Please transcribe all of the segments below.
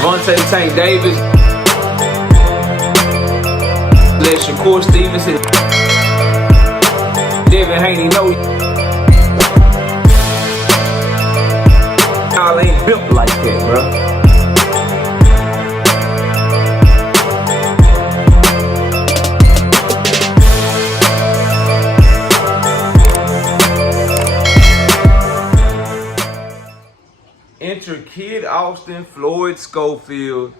Tank Davis. Let Shakur Stevenson. Tevin Haney know y'all ain't built like that, bro. Enter Kid Austin Floyd Schofield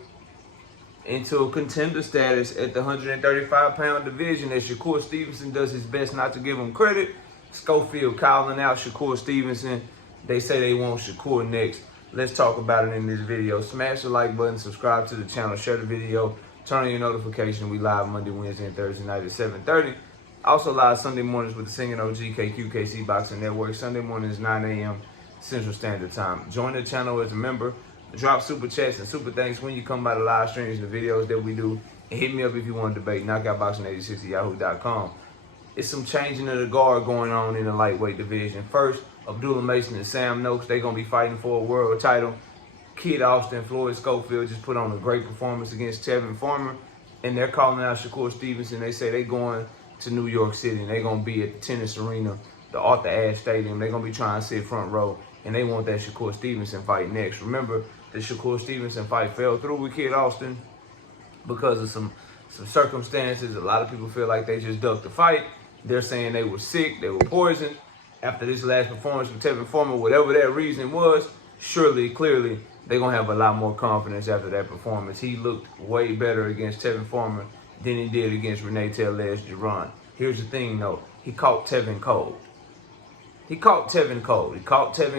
into a contender status at the 135-pound division as Shakur Stevenson does his best not to give him credit. Schofield calling out Shakur Stevenson. They say they want Shakur next. Let's talk about it in this video. Smash the like button, subscribe to the channel, share the video, turn on your notification. We live Monday, Wednesday, and Thursday night at 7:30. Also live Sunday mornings with the Singing OG KQKC Boxing Network. Sunday mornings 9 a.m. Central Standard Time. Join the channel as a member. Drop super chats and super thanks when you come by the live streams and the videos that we do. And hit me up if you want to debate. knockoutboxing86@yahoo.com. It's some changing of the guard going on in the lightweight division. First, Abdullah Mason and Sam Noakes, they're going to be fighting for a world title. Kid Austin Floyd Schofield just put on a great performance against Tevin, and they're calling out Shakur Stevenson. They say they're going to New York City, and they're going to be at the tennis arena, the Arthur Ashe Stadium. They're going to be trying to sit front row, and they want that Shakur Stevenson fight next. Remember, the Shakur Stevenson fight fell through with Kid Austin because of some circumstances. A lot of people feel like they just ducked the fight. They're saying they were sick, they were poisoned. After this last performance with Tevin, whatever that reason was, clearly, they're going to have a lot more confidence after that performance. He looked way better against Tevin than he did against Renee Tellez-Giron. Here's the thing, though. He caught Tevin cold. He caught Tevin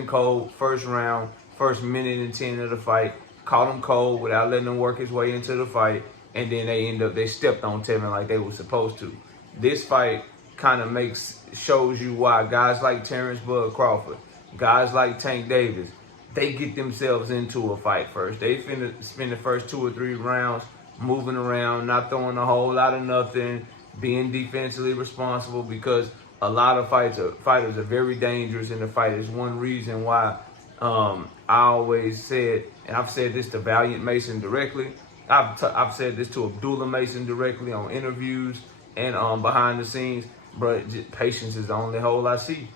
cold first round, first minute and 10 of the fight. Caught him cold without letting him work his way into the fight. And then they stepped on Tevin like they were supposed to. This fight kind of shows you why guys like Terrence Bud Crawford, guys like Tank Davis, they get themselves into a fight first. They spend the first 2 or 3 rounds moving around, not throwing a whole lot of nothing, being defensively responsible, because a lot of fighters are very dangerous in the fight. It's one reason why I always said, and I've said this to Valiant Mason directly, I've said this to Abdullah Mason directly on interviews and behind the scenes, but patience is the only hole I see.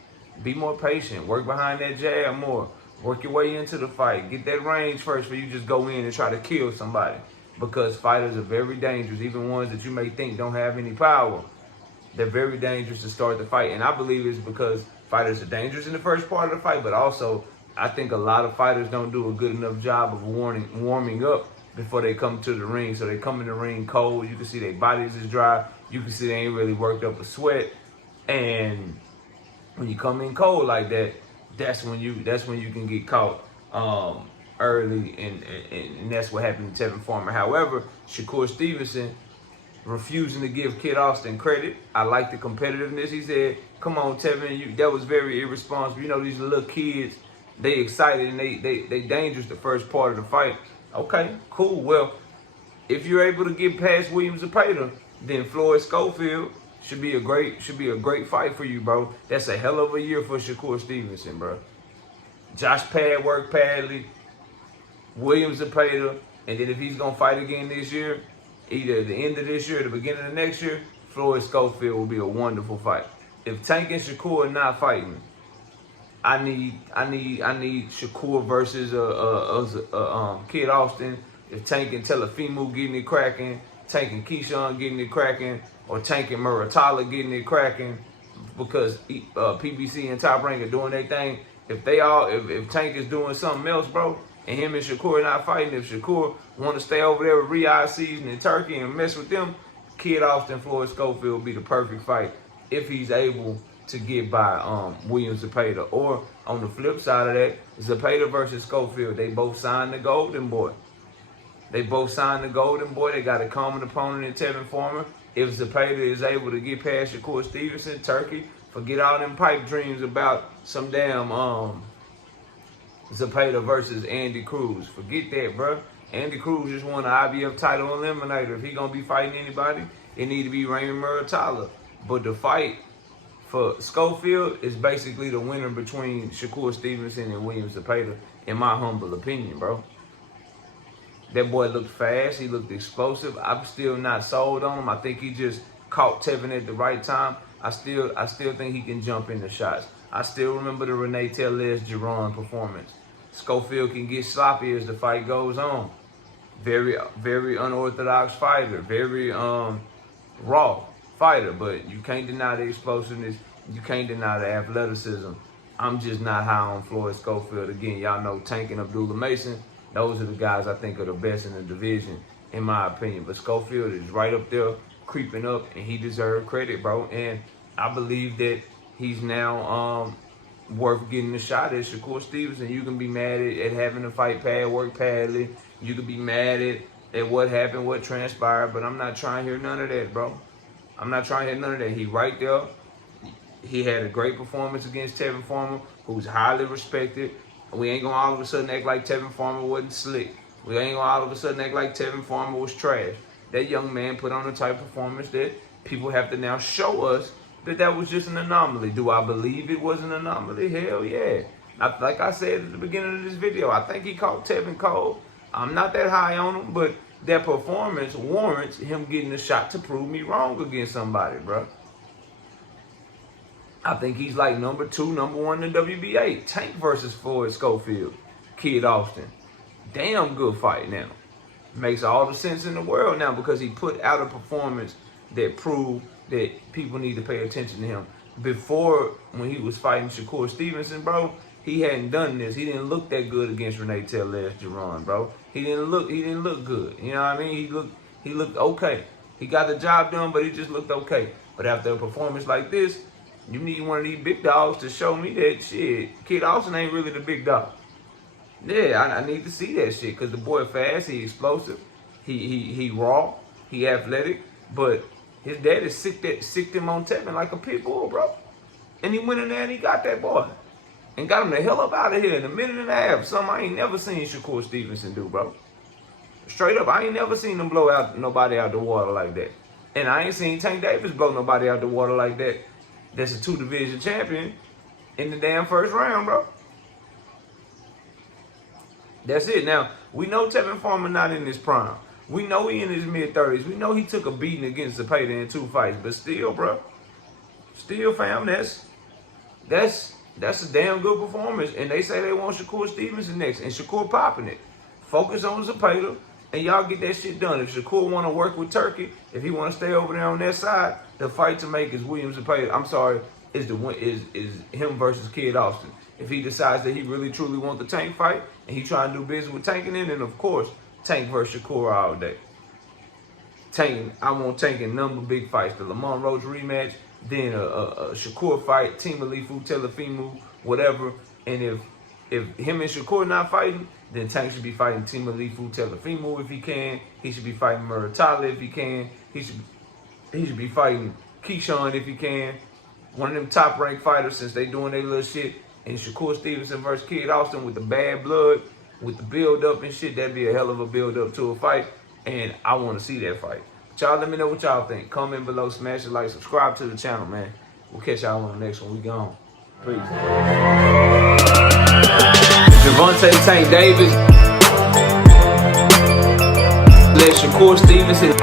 Be more patient. Work behind that jab more. Work your way into the fight. Get that range first before you just go in and try to kill somebody, because fighters are very dangerous, even ones that you may think don't have any power. They're very dangerous to start the fight, and I believe it's because fighters are dangerous in the first part of the fight, but also I think a lot of fighters don't do a good enough job of warming up before they come to the ring. So they come in the ring cold. You can see their bodies is dry. You can see they ain't really worked up a sweat. And when you come in cold like that, that's when you can get caught early, and that's what happened to Tevin. However, Shakur Stevenson refusing to give Kid Austin credit. I like the competitiveness. He said, "Come on, Tevin, that was very irresponsible. You know, these little kids, they excited and they dangerous the first part of the fight." Okay, cool. Well, if you're able to get past Williams Zepeda, then Floyd Schofield should be a great fight for you, bro. That's a hell of a year for Shakur Stevenson, bro. Josh Pad worked Padley, Williams Zepeda, and then if he's gonna fight again this year, either at the end of this year or the beginning of next year, Floyd Schofield will be a wonderful fight. If Tank and Shakur are not fighting, I need Shakur versus Kid Austin. If Tank and Telefimu getting it cracking, Tank and Keyshawn getting it cracking, or Tank and Muratalla getting it cracking, because PBC and Top Rank are doing their thing. If Tank is doing something else, bro, and him and Shakur are not fighting, if Shakur want to stay over there with Riyadh Season and Turkey and mess with them, Kid Austin Floyd Schofield will be the perfect fight if he's able to get by Williams Zepeda. Or on the flip side of that, Zepeda versus Schofield, they both signed the Golden Boy. They got a common opponent in Tevin. If Zepeda is able to get past Shakur Stevenson, Turkey, forget all them pipe dreams about some damn Zepeda versus Andy Cruz. Forget that, bro. Andy Cruz just won the IBF title eliminator. If he gonna be fighting anybody, it need to be Raymond Muratalla. But the fight for Schofield is basically the winner between Shakur Stevenson and Williams Zepeda, in my humble opinion, bro. That boy looked fast. He looked explosive. I'm still not sold on him. I think he just caught Tevin at the right time. I still think he can jump in the shots. I still remember the Renee Tellez-Giron performance. Schofield can get sloppy as the fight goes on. Very, very unorthodox fighter. Very raw fighter. But you can't deny the explosiveness. You can't deny the athleticism. I'm just not high on Floyd Schofield. Again, y'all know Tank and Abdullah Mason. Those are the guys I think are the best in the division, in my opinion. But Schofield is right up there, creeping up, and he deserves credit, bro. And I believe that he's now worth getting a shot at Shakur Stevenson. You can be mad at having the fight pad work badly. You can be mad at what happened, what transpired, but I'm not trying to hear none of that, bro. I'm not trying to hear none of that. He right there. He had a great performance against Tevin Farmer, who's highly respected. We ain't gonna all of a sudden act like Tevin Farmer wasn't slick. We ain't gonna all of a sudden act like Tevin Farmer was trash. That young man put on a type of performance that people have to now show us that was just an anomaly. Do I believe it was an anomaly? Hell yeah. Like I said at the beginning of this video, I think he caught Tevin cold. I'm not that high on him, but that performance warrants him getting a shot to prove me wrong against somebody, bro. I think he's like number 2, number 1 in the WBA. Tank versus Floyd Schofield. Kid Austin. Damn good fight now. Makes all the sense in the world now because he put out a performance that proved that people need to pay attention to him. Before, when he was fighting Shakur Stevenson, bro, he hadn't done this. He didn't look that good against Renee Tellez-Giron, bro. He didn't look good. You know what I mean? He looked okay. He got the job done, but he just looked okay. But after a performance like this, you need one of these big dogs to show me that shit. Kid Austin ain't really the big dog. Yeah, I need to see that shit because the boy fast, he explosive, he raw, he athletic, but his daddy sicked him on Tevin like a pit bull, bro. And he went in there and he got that boy. And got him the hell up out of here in a minute and a half. Something I ain't never seen Shakur Stevenson do, bro. Straight up, I ain't never seen him blow out nobody out the water like that. And I ain't seen Tank Davis blow nobody out the water like that. That's a 2-division champion in the damn first round, bro. That's it. Now, we know Tevin Farmer not in his prime. We know he in his mid-30s. We know he took a beating against Zapata in 2 fights. But still, bro. Still, fam, that's a damn good performance. And they say they want Shakur Stevenson next. And Shakur popping it. Focus on Zapata. And y'all get that shit done. If Shakur want to work with Turkey, if he want to stay over there on that side, the fight to make is Williams Zapata. I'm sorry, is him versus Kid Austin. If he decides that he really truly wants the Tank fight and he trying to do business with Tank in it, then of course Tank versus Shakur all day. Tank, I want Tank in number big fights. The Lamont Roach rematch, then a Shakur fight, Team Alifu, Telefimu, whatever. And if him and Shakur not fighting, then Tank should be fighting Team Alifu, Telefimu if he can. He should be fighting Muratala if he can. He should be fighting Keyshawn if he can. One of them top-ranked fighters since they doing their little shit. And Shakur Stevenson versus Kid Austin with the bad blood, with the build-up and shit. That'd be a hell of a build-up to a fight. And I want to see that fight. But y'all let me know what y'all think. Comment below, smash the like, subscribe to the channel, man. We'll catch y'all on the next one. We gone. Peace. Javante Tank Davis. Let Shakur Stevenson.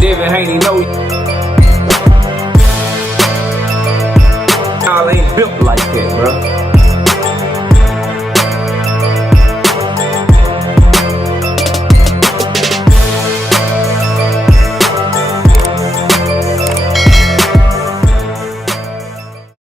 Devin Haney know y'all ain't built like that, bro.